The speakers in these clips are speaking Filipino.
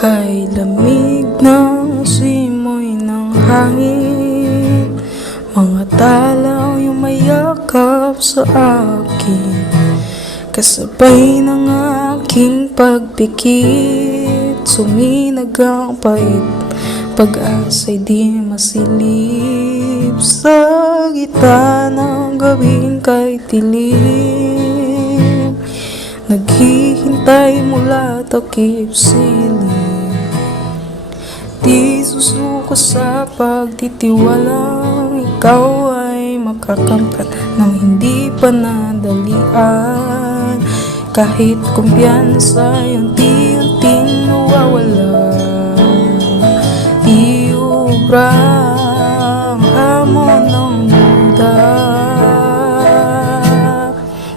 Kay lamig ng simoy ng hangin, mga tala yung mayakap sa akin, kasabay ng aking pagpikit. Suminag ang pait, pag-asa'y di masilip, sa gitna ng gabing kay dilim. Naghihintay mula takip silid, di susuko sa pagtitiwalang ikaw ay makakamtan ng hindi panandalian. Kahit kumpiyansa unti-unting nawawala, di ubrang hamon ng muda.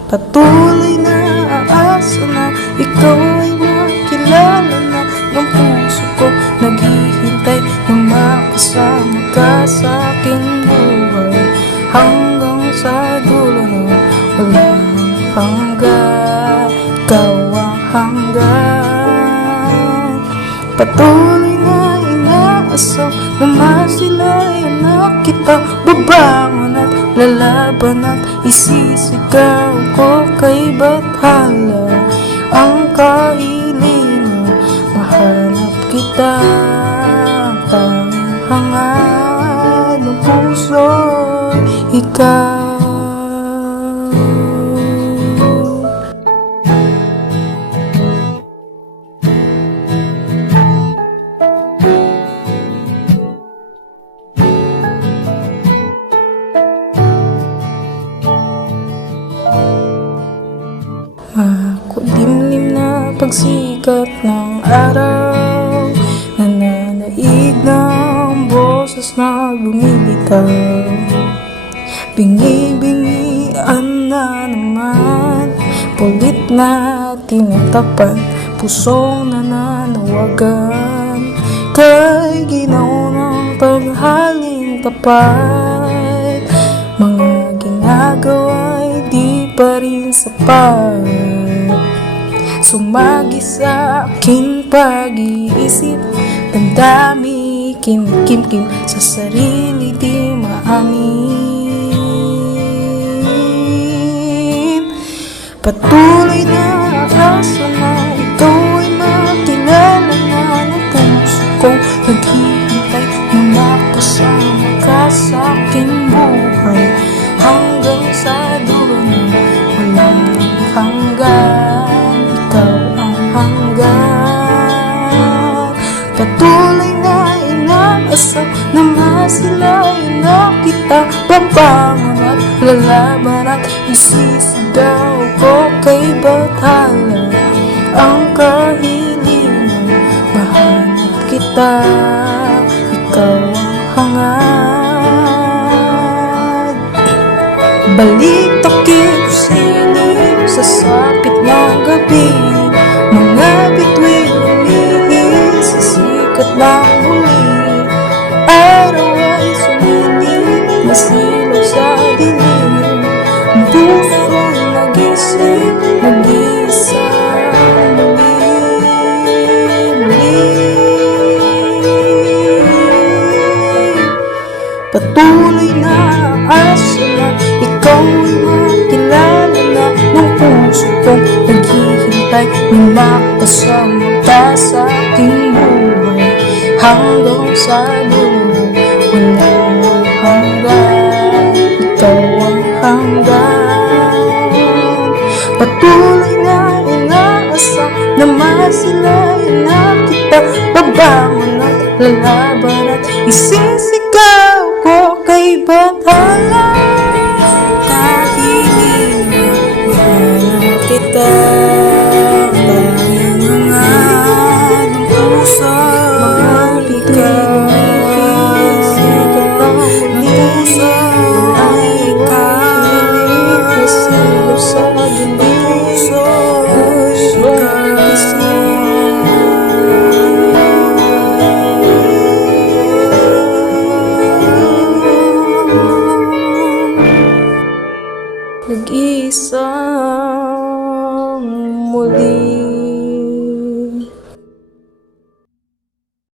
Patuloy na aasa na ikaw ay makilala na ng puso ko. Naghihintay na makasama ka sa aking buhay, hanggang sa dulo na walang hanggan. Ikaw ang hanggan. Patuloy na inaasam na masilayan na kita. Babangon at lalaban at isisigaw ko kay bathala ang kahilingan. Mahanap kita, tanging hangad ng puso, ikaw. Makulimlim na pagsikat ng araw, nananaig ng boses na lumilitaw. Bingi-bingian na naman, pulit na tinatapan, pusong nananawagan. Kay ginaw ng tanghaling tapat, mga ginagawa'y di pa rin sapat. Sumagi sa aking pag-iisip, damdami, kinikimkim sa sarili di maamin. Patuloy na asa na ikaw ay makilala na ng puso ko. Naghihintay na makasama ka sa aking buhay, hanggang sa dulo na walang hanggan. Ikaw ang hanggan. Patuloy na inaasam na masilayan na kita. Babangon at lalaban at isisigaw ko kay bathala ang kahilingan. Mahanap kita, ikaw ang hangad. Balik takip silip sa sapit ng gabi, mga bituin lumihis sa sikat ng huli. Araw ay sumilip, masilaw sa dilim, ang puso'y nagising, nag-iisa muli. Patuloy na asa na ikaw ay makilala na ng puso ko. Naghihintay na makasama ka sa aking buhay, hanggang sa dulo walang hanggan. Ikaw ang hanggan. Patuloy na inaasam na masilayan na kita. Babangon at lalaban at isisigaw ko kay bathala kahilingan. Mahanap kita, tanging hangad ng puso, ikaw. Sikat ng puso ay ikaw.